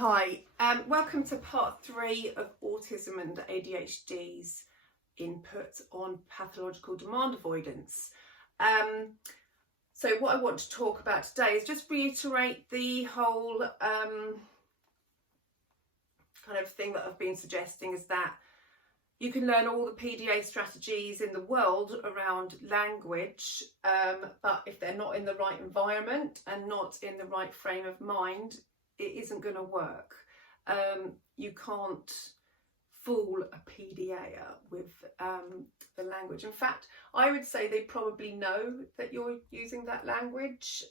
Hi, welcome to part 3 of Autism and ADHD's input on pathological demand avoidance. So what I want to talk about today is just reiterate the whole kind of thing that I've been suggesting, is that you can learn all the PDA strategies in the world around language, but if they're not in the right environment and not in the right frame of mind, it isn't going to work. You can't fool a PDA with the language. In fact, I would say they probably know that you're using that language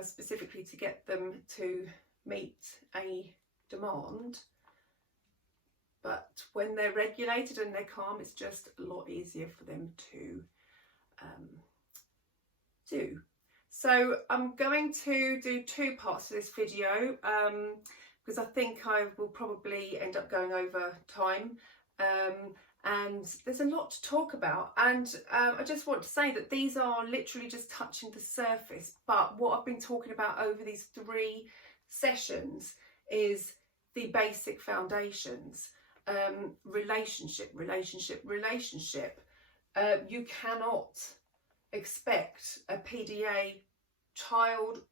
specifically to get them to meet a demand. But when they're regulated and they're calm, it's just a lot easier for them to do. So I'm going to do 2 parts to this video because I think I will probably end up going over time, and there's a lot to talk about, and I just want to say that these are literally just touching the surface, but what I've been talking about over these 3 sessions is the basic foundations. Relationship. You cannot expect a PDA child,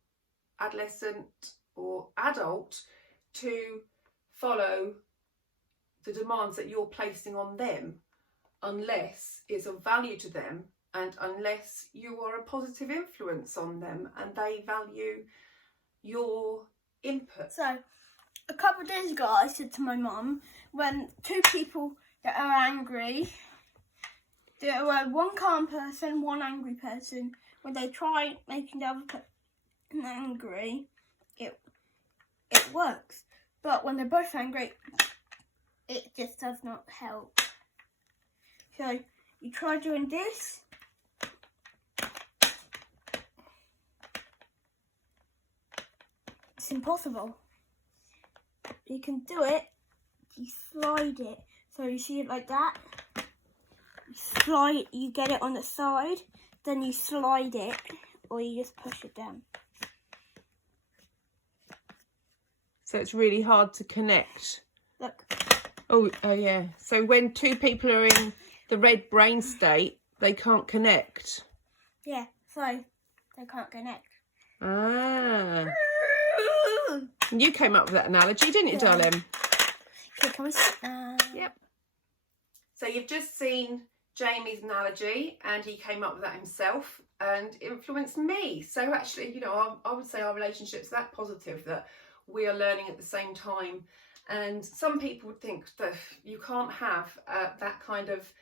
adolescent or adult to follow the demands that you're placing on them unless it's of value to them and unless you are a positive influence on them and they value your input. So a couple of days ago I said to my mum, when 2 people that are angry, there were one calm person, one angry person. When they try making the other person angry, it works. But when they're both angry, it just does not help. So you try doing this. It's impossible. You can do it. You slide it. So you see it like that. Slide, you get it on the side, then you slide it, or you just push it down. So it's really hard to connect. Look. Oh yeah. So when 2 people are in the red brain state, they can't connect. Yeah, so they can't connect. Ah. You came up with that analogy, didn't you, darling? Okay, can we sit down? Yep. So you've just seen Jamie's analogy, and he came up with that himself and influenced me. So actually, you know, I would say our relationship's that positive that we are learning at the same time. And some people would think that you can't have that kind of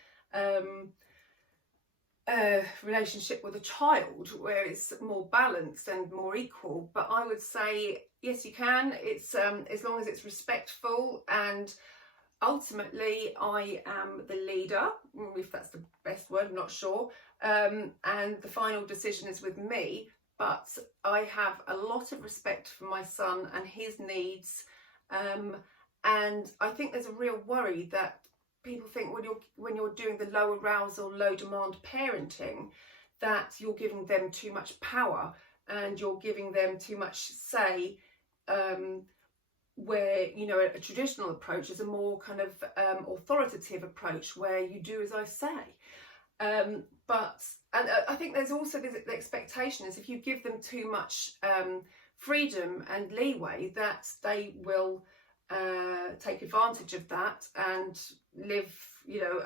relationship with a child where it's more balanced and more equal. But I would say, yes, you can. It's as long as it's respectful, and ultimately I am the leader, if that's the best word, I'm not sure, and the final decision is with me, but I have a lot of respect for my son and his needs, and I think there's a real worry that people think when you're doing the low arousal, low demand parenting, that you're giving them too much power and you're giving them too much say, where, you know, a traditional approach is a more kind of authoritative approach where you do as I say. But I think there's also the expectation is if you give them too much freedom and leeway, that they will take advantage of that and live, you know,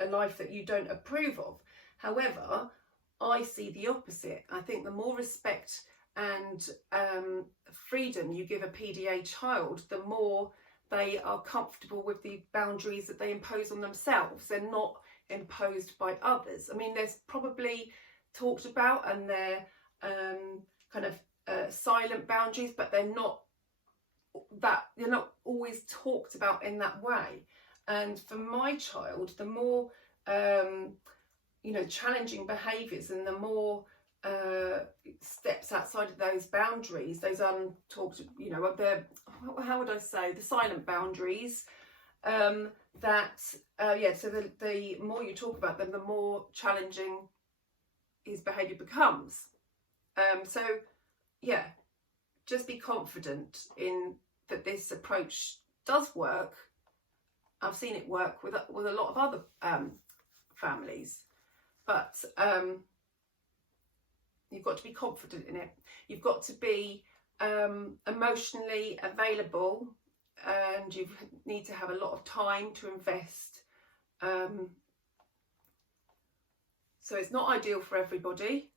a life that you don't approve of. However, I see the opposite. I think the more respect and freedom you give a PDA child, the more they are comfortable with the boundaries that they impose on themselves. They're not imposed by others. I mean, there's probably talked about, and they're kind of silent boundaries, but they're not always talked about in that way. And for my child, the more you know, challenging behaviours and the more steps outside of those boundaries, those untalked, you know, how would I say, the silent boundaries, so the more you talk about them, the more challenging his behaviour becomes. So yeah, just be confident in that this approach does work. I've seen it work with a lot of other families, but you've got to be confident in it. You've got to be emotionally available, and you need to have a lot of time to invest. So it's not ideal for everybody,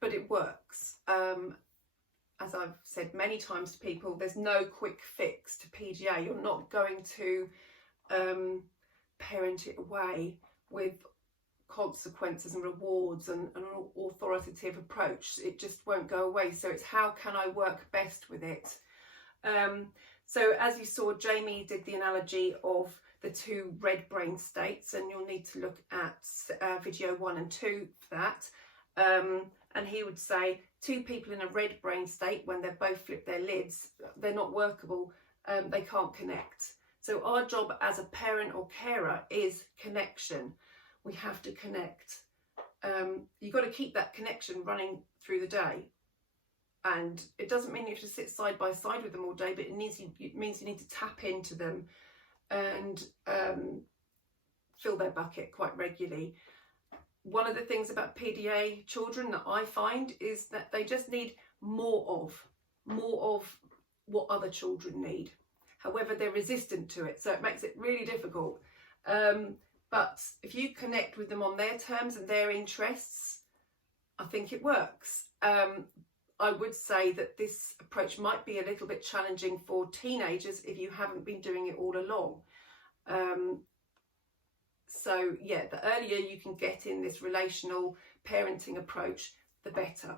but it works. As I've said many times to people, there's no quick fix to PDA. You're not going to parent it away with consequences and rewards and an authoritative approach. It just won't go away. So it's how can I work best with it? So as you saw, Jamie did the analogy of the two red brain states, and you'll need to look at video 1 and 2 for that. And he would say two people in a red brain state, when they've both flipped their lids, they're not workable, they can't connect. So our job as a parent or carer is connection. We have to connect. You've got to keep that connection running through the day. And it doesn't mean you have to sit side by side with them all day, but it means you need to tap into them and fill their bucket quite regularly. One of the things about PDA children that I find is that they just need more of what other children need. However, they're resistant to it, so it makes it really difficult. But if you connect with them on their terms and their interests, I think it works. I would say that this approach might be a little bit challenging for teenagers if you haven't been doing it all along. So yeah, the earlier you can get in this relational parenting approach, the better.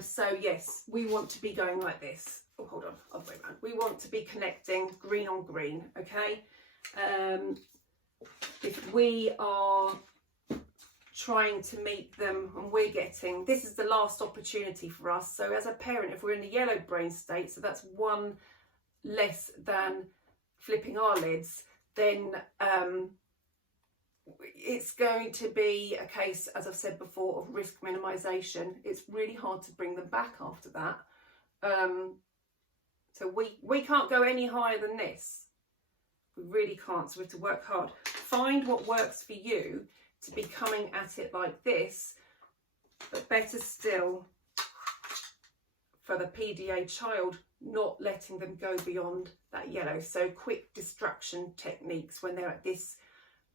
So yes, we want to be going like this. Oh, hold on, other way around. We want to be connecting green on green, okay? If we are trying to meet them and we're getting, this is the last opportunity for us. So as a parent, if we're in the yellow brain state, so that's one less than flipping our lids, then it's going to be a case, as I've said before, of risk minimisation. It's really hard to bring them back after that. So we can't go any higher than this. We really can't, so we have to work hard. Find what works for you to be coming at it like this, but better still, for the PDA child, not letting them go beyond that yellow. So quick distraction techniques when they're at this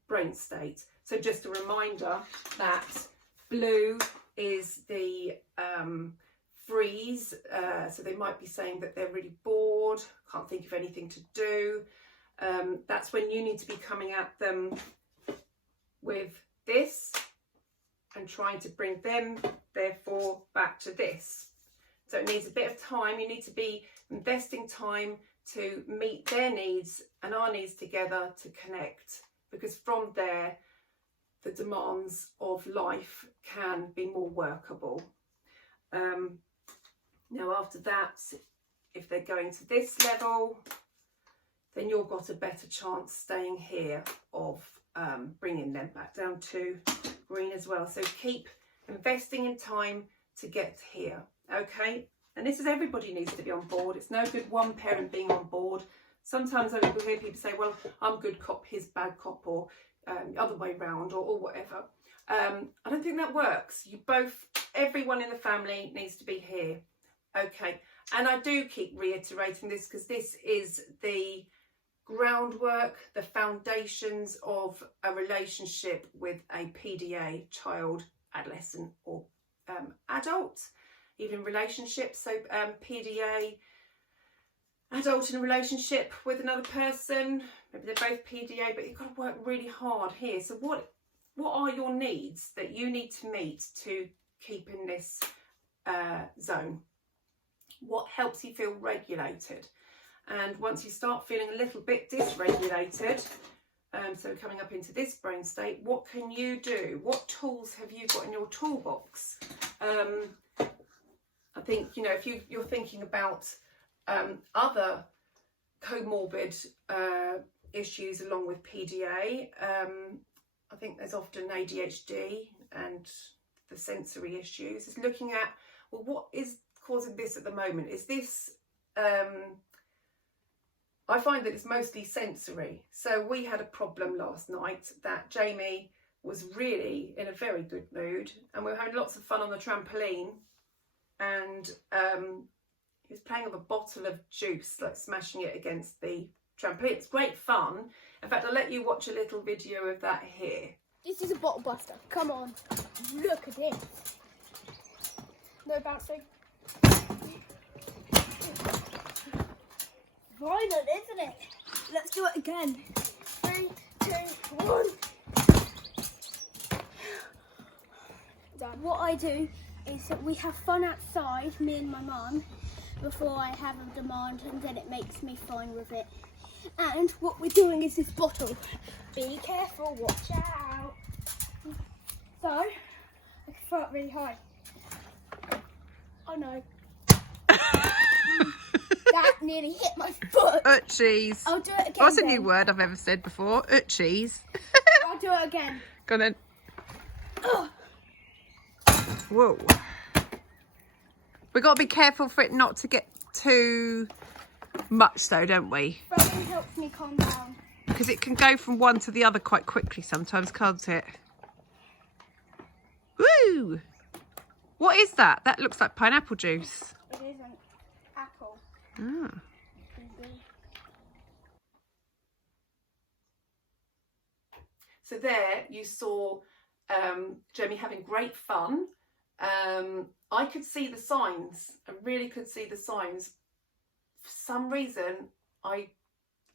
brain state. So just a reminder that blue is the freeze. So they might be saying that they're really bored, can't think of anything to do. That's when you need to be coming at them with this and trying to bring them, therefore, back to this. So it needs a bit of time. You need to be investing time to meet their needs and our needs together to connect, because from there the demands of life can be more workable. Now after that, if they're going to this level, then you've got a better chance staying here of bringing them back down to green as well. So keep investing in time to get here, okay? And this is, everybody needs to be on board. It's no good one parent being on board. Sometimes I hear people say, well, I'm good cop, he's bad cop, or the other way round, or whatever. I don't think that works. Everyone in the family needs to be here, okay? And I do keep reiterating this because this is the groundwork, the foundations of a relationship with a PDA child, adolescent, or adult, even relationships. So PDA, adult in a relationship with another person, maybe they're both PDA, but you've got to work really hard here. So what are your needs that you need to meet to keep in this zone? What helps you feel regulated? And once you start feeling a little bit dysregulated, so coming up into this brain state, what can you do? What tools have you got in your toolbox? I think, you know, if you're thinking about other comorbid issues along with PDA, I think there's often ADHD and the sensory issues. Is looking at, well, what is causing this at the moment is this, I find that it's mostly sensory. So we had a problem last night that Jamie was really in a very good mood, and we were having lots of fun on the trampoline, and he was playing with a bottle of juice, like smashing it against the trampoline. It's great fun. In fact, I'll let you watch a little video of that here. This is a bottle buster. Come on. Look at this. No bouncing. Violent, isn't it? Let's do it again. 3, 2, 1. Dad, what I do is that we have fun outside, me and my mum, before I have a demand, and then it makes me fine with it. And what we're doing is this bottle. Be careful, watch out. So, I can throw it really high. Oh no. That nearly hit my foot. Utchies. I'll do it again. That's a then. new word I've ever said before. Utchies. I'll do it again. Go on then. Ugh. Whoa. We've got to be careful for it not to get too much though, don't we? Throwing helps me calm down. Because it can go from one to the other quite quickly sometimes, can't it? Woo! What is that? That looks like pineapple juice. It isn't. Apple. Ah. So there you saw Jamie having great fun. I could see the signs. I really could see the signs. For some reason, I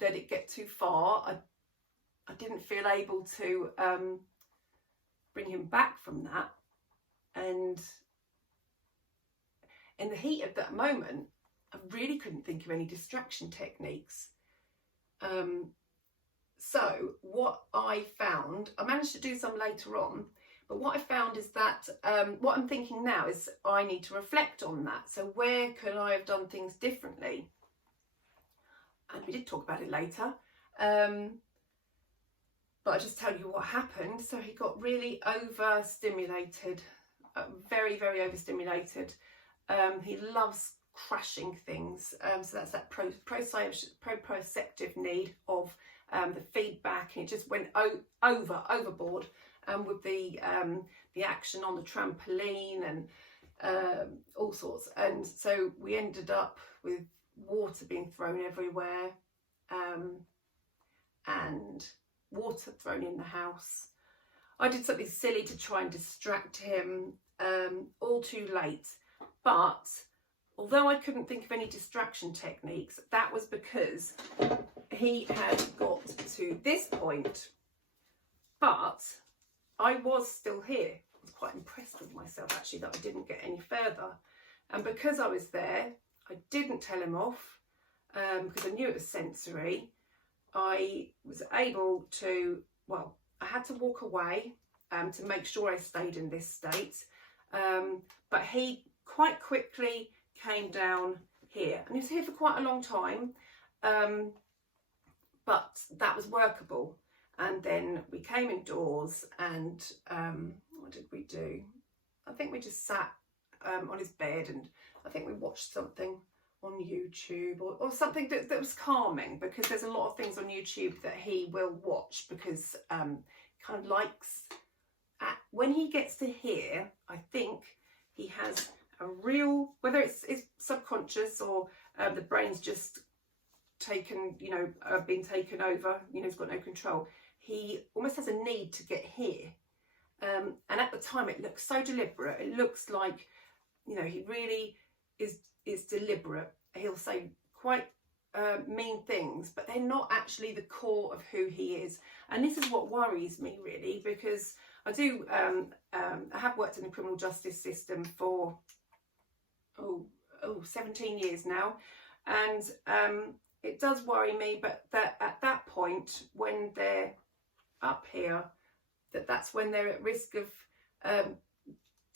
let it get too far. I didn't feel able to bring him back from that. And in the heat of that moment, I really couldn't think of any distraction techniques. So what I found, I managed to do some later on, but what I found is that what I'm thinking now is I need to reflect on that. So where could I have done things differently? And we did talk about it later. But I'll just tell you what happened. So he got really overstimulated, very, very overstimulated. He loves crashing things. So that's that proprioceptive need of the feedback, and it just went overboard with the action on the trampoline and all sorts. And so we ended up with water being thrown everywhere, and water thrown in the house. I did something silly to try and distract him, all too late. But although I couldn't think of any distraction techniques, that was because he had got to this point. But I was still here. I was quite impressed with myself, actually, that I didn't get any further. And because I was there, I didn't tell him off, because I knew it was sensory. I was able to, well, I had to walk away to make sure I stayed in this state. But he quite quickly came down here, and he was here for quite a long time, but that was workable. And then we came indoors, and what did we do? I think we just sat on his bed, and I think we watched something on YouTube or something that was calming, because there's a lot of things on YouTube that he will watch because kind of likes, when he gets to here, I think he has a real, whether it's subconscious or the brain's just taken, been taken over, he's got no control. He almost has a need to get here. And at the time it looks so deliberate. It looks like, he really is deliberate. He'll say quite mean things, but they're not actually the core of who he is. And this is what worries me, really, because I do, I have worked in the criminal justice system for 17 years now, and it does worry me, but that at that point when they're up here, that's when they're at risk of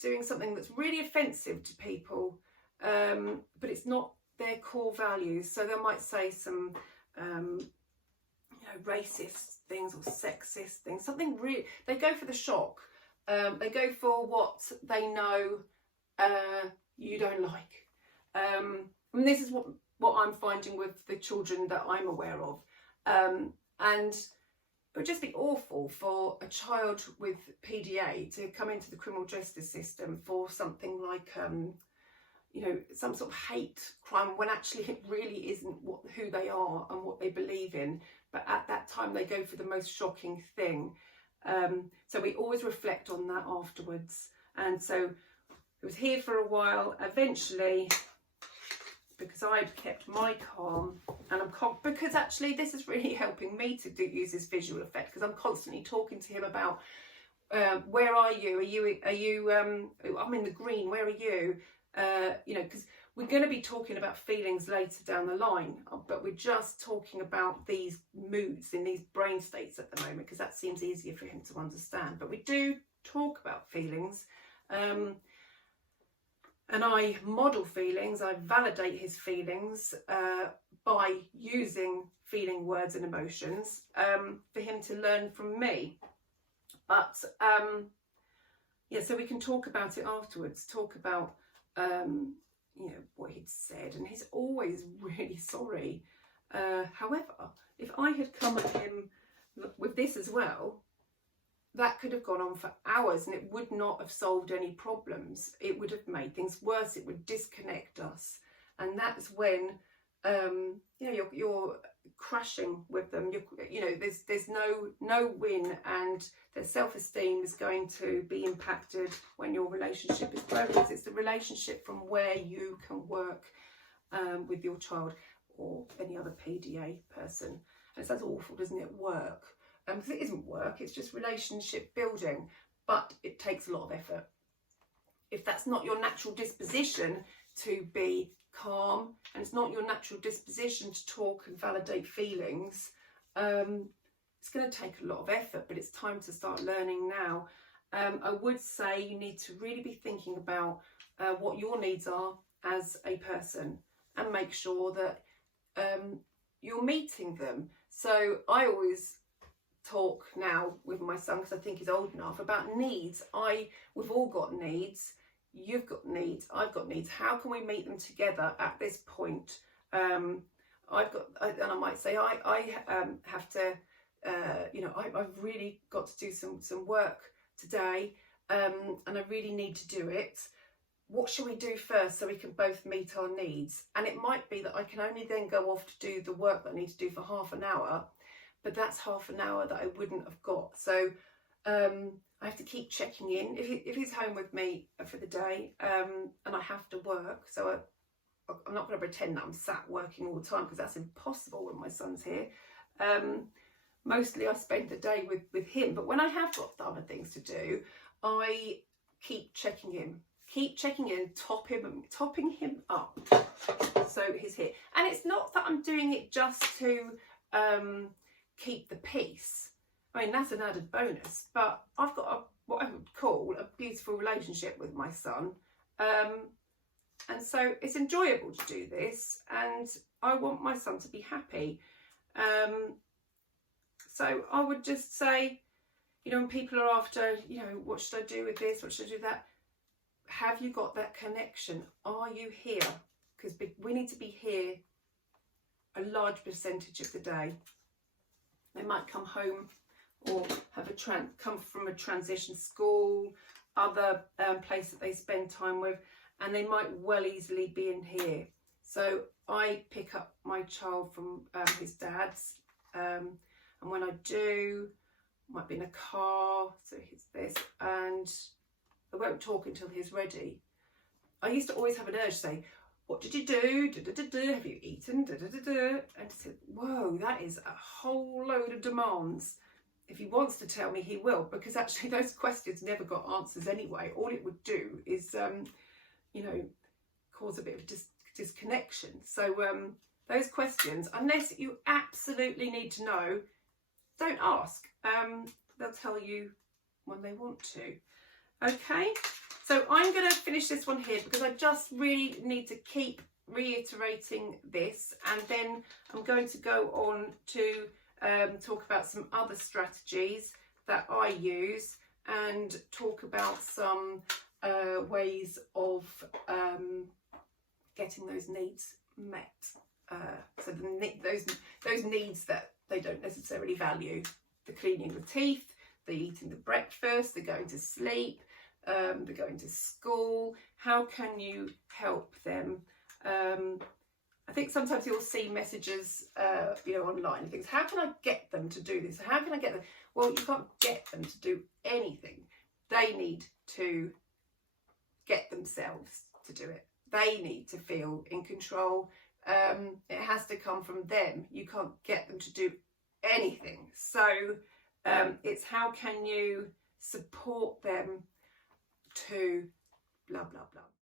doing something that's really offensive to people, but it's not their core values. So they might say some racist things or sexist things, something really, they go for the shock, they go for what they know you don't like. And this is what I'm finding with the children that I'm aware of. And it would just be awful for a child with PDA to come into the criminal justice system for something like, you know, some sort of hate crime, when actually it really isn't who they are and what they believe in. But at that time, they go for the most shocking thing. So we always reflect on that afterwards. And so it was here for a while. Eventually, because I'd kept my calm, and because actually this is really helping me to use this visual effect, because I'm constantly talking to him about where are you? Are you? I'm in the green. Where are you? You know, because we're going to be talking about feelings later down the line, but we're just talking about these moods in these brain states at the moment, because that seems easier for him to understand. But we do talk about feelings. And I model feelings, I validate his feelings by using feeling words and emotions for him to learn from me. But yeah, so we can talk about it afterwards, talk about you know, what he'd said, and he's always really sorry. However, if I had come at him with this as well, that could have gone on for hours and it would not have solved any problems. It would have made things worse. It would disconnect us. And that's when, you know, you're crashing with them. You know, there's no win, and their self-esteem is going to be impacted when your relationship is broken. It's the relationship from where you can work with your child or any other PDA person. And it sounds awful, doesn't it? Work. Because it isn't work, it's just relationship building, but it takes a lot of effort. If that's not your natural disposition to be calm, and it's not your natural disposition to talk and validate feelings, it's going to take a lot of effort, but it's time to start learning now. I would say you need to really be thinking about what your needs are as a person, and make sure that you're meeting them. So I always talk now with my son, because I think he's old enough, about needs. We've all got needs. You've got needs. I've got needs. How can we meet them together at this point? And I might say I have to, you know, I've really got to do some work today, and I really need to do it. What shall we do first so we can both meet our needs? And it might be that I can only then go off to do the work that I need to do for half an hour, but that's half an hour that I wouldn't have got. So I have to keep checking in. If he's home with me for the day, and I have to work, so I'm not going to pretend that I'm sat working all the time, because that's impossible when my son's here. Mostly I spend the day with him, but when I have got other things to do, I keep checking in, topping him up, so he's here. And it's not that I'm doing it just to keep the peace. I mean, that's an added bonus, but I've got what I would call a beautiful relationship with my son, and so it's enjoyable to do this, and I want my son to be happy. So I would just say, you know, when people are after, you know, what should I do with this, what should I do with that, have you got that connection? Are you here? Because we need to be here a large percentage of the day. They might come home or have come from a transition school, other place that they spend time with, and they might well easily be in here. So I pick up my child from his dad's, and when I do, I might be in a car, so he's this, and I won't talk until he's ready. I used to always have an urge to say, what did you do? Have you eaten? And to say, whoa, that is a whole load of demands. If he wants to tell me, he will, because actually those questions never got answers anyway. All it would do is, you know, cause a bit of disconnection. So those questions, unless you absolutely need to know, don't ask. They'll tell you when they want to. Okay, so I'm going to finish this one here, because I just really need to keep reiterating this, and then I'm going to go on to talk about some other strategies that I use, and talk about some ways of getting those needs met. So those needs that they don't necessarily value: the cleaning the teeth, the eating the breakfast, the going to sleep, the going to school. How can you help them? I think sometimes you'll see messages, online, things. How can I get them to do this? How can I get them? Well, you can't get them to do anything. They need to get themselves to do it. They need to feel in control. It has to come from them. You can't get them to do anything. So it's how can you support them to blah, blah, blah.